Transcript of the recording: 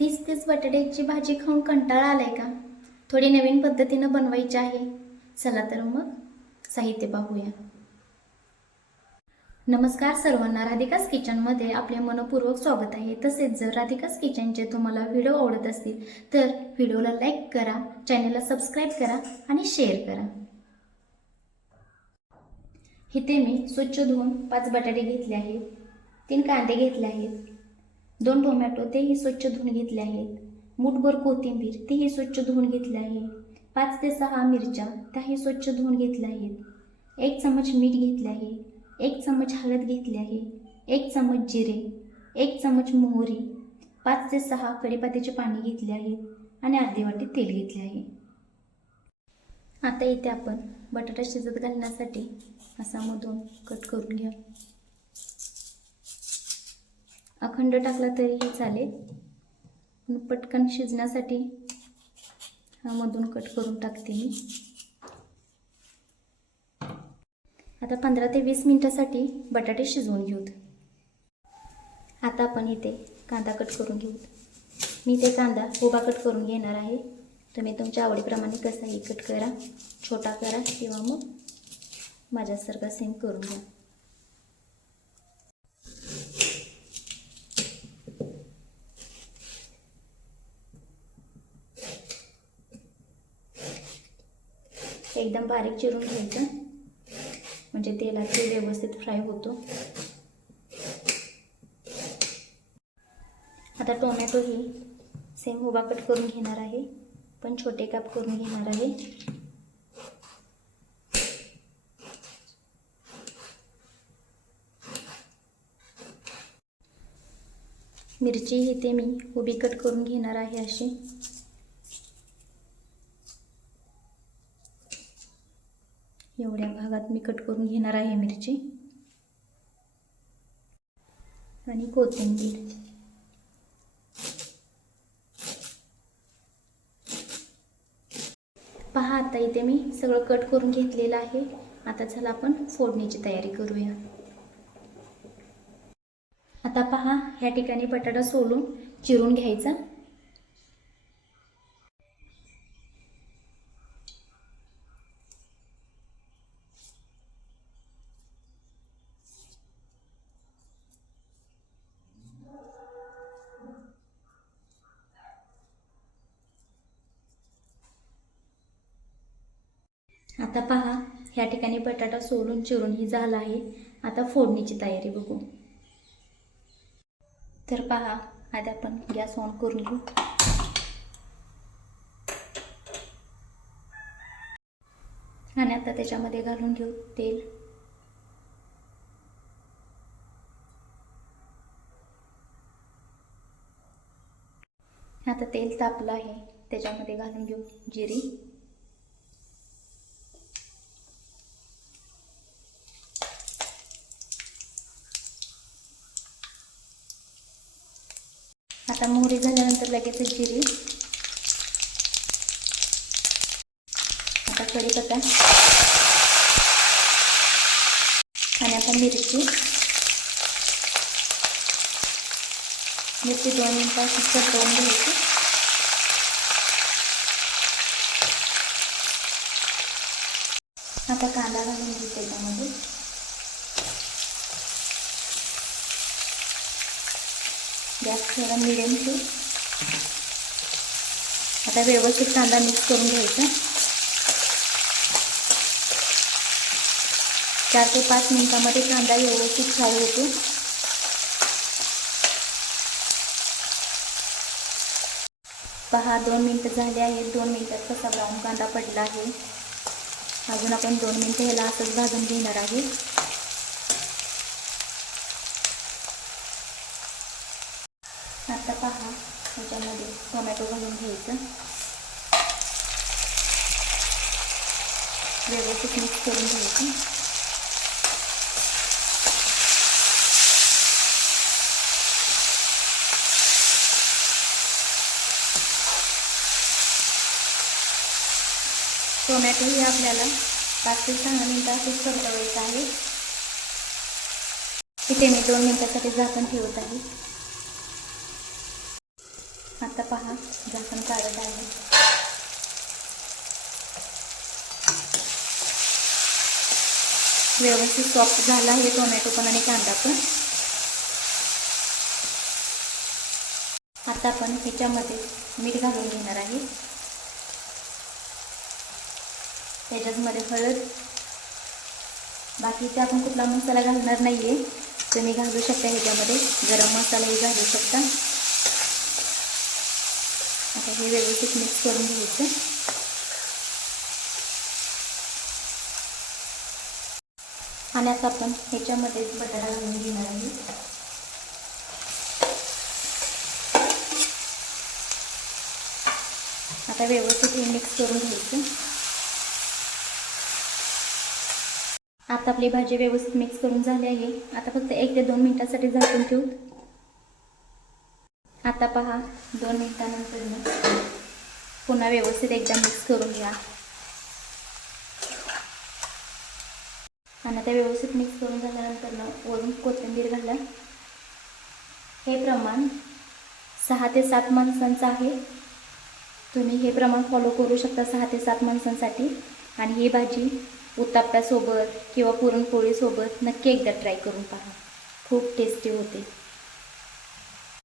तीच तीच बटाट्याची भाजी खाऊन कंटाळा आलाय का? थोडी नवीन पद्धतीनं बनवायची आहे. चला तर मग साहित्य पाहूया. नमस्कार सर्वांना राधिकास किचनमध्ये आपले मनपूर्वक स्वागत आहे. तसेच जर राधिकास किचनचे तुम्हाला व्हिडिओ आवडत असतील तर व्हिडिओला लाईक करा चॅनलला सबस्क्राईब करा आणि शेअर करा. इथे मी स्वच्छ धुवून पाच बटाटे घेतले आहेत तीन कांदे घेतले आहेत दोन टोमॅटो तेही स्वच्छ धुवून घेतले आहेत. मुठभर कोथिंबीर तेही स्वच्छ धुवून घेतले आहे. पाच ते सहा मिरच्या त्याही स्वच्छ धुवून घेतल्या आहेत. एक चमच मीठ घेतले आहे. एक चमच हळद घेतली आहे. एक चमच जिरे. एक चमच मोहरी. पाच ते सहा कढीपात्याचे पाणी घेतले आहे आणि अर्धी वाटी तेल घेतले आहे. आता इथे आपण बटाटा शिजत घालण्यासाठी असा मधून कट करून घ्या. अखंड टाकला तरीही चालेल. पण पटकन शिजण्यासाठी हा मधून कट करून टाकते मी. आता पंधरा ते वीस मिनिटासाठी बटाटे शिजवून घेऊत आता आपण इथे कांदा कट करून घेऊत मी ते कांदा उभा कट करून घेणार आहे. तुम्ही तुमच्या आवडीप्रमाणे कसाही कट करा छोटा करा किंवा मग माझ्यासारखा सेम करून घ्या. एकदम बारीक चिरून घ्यायचं. म्हणजे तेलात ते व्यवस्थित फ्राय होतो. आता टोमॅटो ही सेम उभा कट करून घेणार आहे. पण छोटे काप करून घेणार आहे. मिरची ही ते मी उभी कट करून घेणार आहे अशी. एवढ्या भागात मी कट करून घेणार आहे मिरची. आणि कोथिंबीर. पहा आता इथे मी सगळं कट करून घेतलेलं आहे. आता चला आपण फोडणीची तयारी करूया. आता पहा ह्या ठिकाणी बटाटा सोलून चिरून घ्यायचा. आता पहा ह्या ठिकाणी बटाटा सोलून चिरून ही झाला आहे. आता फोडणीची तयारी बघू. तर पहा आधी आपण गॅस ऑन करून घेऊ. आणि आता त्याच्यामध्ये घालून घेऊ तेल. आता तेल तापलं आहे. त्याच्यामध्ये घालून घेऊ जिरी. आता मोहरी झाल्यानंतर लगेच जिरी. आता कढीपत्ता आणि आता मिरची. मिरची दोन मिनटं चटवून घ्यायची. आता कांदा घालून घेऊ त्याच्यामध्ये गॅस थोडा मिडियम ठेवू. आता व्यवस्थित कांदा मिक्स करून घ्यायचा. चार ते पाच मिनिटामध्ये कांदा व्यवस्थित फ्राय होतो. पहा दोन मिनटं झाले आहेत. दोन मिनटात कसा ब्राऊन कांदा पडला आहे. अजून आपण दोन मिनटं ह्याला असंच भाजून घेणार आहे आता पहा. ह्याच्यामध्ये टोमॅटो घालून घ्यायचं. व्यवस्थित मिक्स करून घ्यायचं. टोमॅटो हे आपल्याला पाच ते सहा मिनटं असंच परतवायचं आहे. इथे मी दोन मिनटासाठी झाकण ठेवत आहे. आता पहा झाकण काढत आहे. व्यवस्थित सॉफ्ट झाला आहे टोमॅटो पण आणि कांदा पण. आता आपण ह्याच्यामध्ये मीठ घालून घेणार आहे. त्याच्यामध्ये हळद. बाकीचा आपण कुठला मसाला घालणार नाही आहे तुम्ही घालू शकता ह्याच्यामध्ये. गरम मसालाही घालू शकता. आता हे व्यवस्थित मिक्स करून घ्यायचं. आणि आता आपण ह्याच्यामध्ये बटाटा घालून घेणार आहे. आता व्यवस्थित हे मिक्स करून घ्यायचं. आता आपली भाजी व्यवस्थित मिक्स करून झाली आहे. आता फक्त एक ते दोन मिनिटासाठी झाकून ठेवू. आता पहा दोन मिनिटानंतर मी पुन्हा व्यवस्थित एकदा मिक्स करून घ्या. आणि आता व्यवस्थित मिक्स करून झाल्यानंतर ना वरून कोथिंबीर घाला. हे प्रमाण सहा ते सात माणसांचं आहे. तुम्ही हे प्रमाण फॉलो करू शकता सहा ते सात माणसांसाठी. आणि ही भाजी उत्ताप्यासोबत किंवा पुरणपोळीसोबत नक्की एकदा ट्राय करून पहा. खूप टेस्टी होते.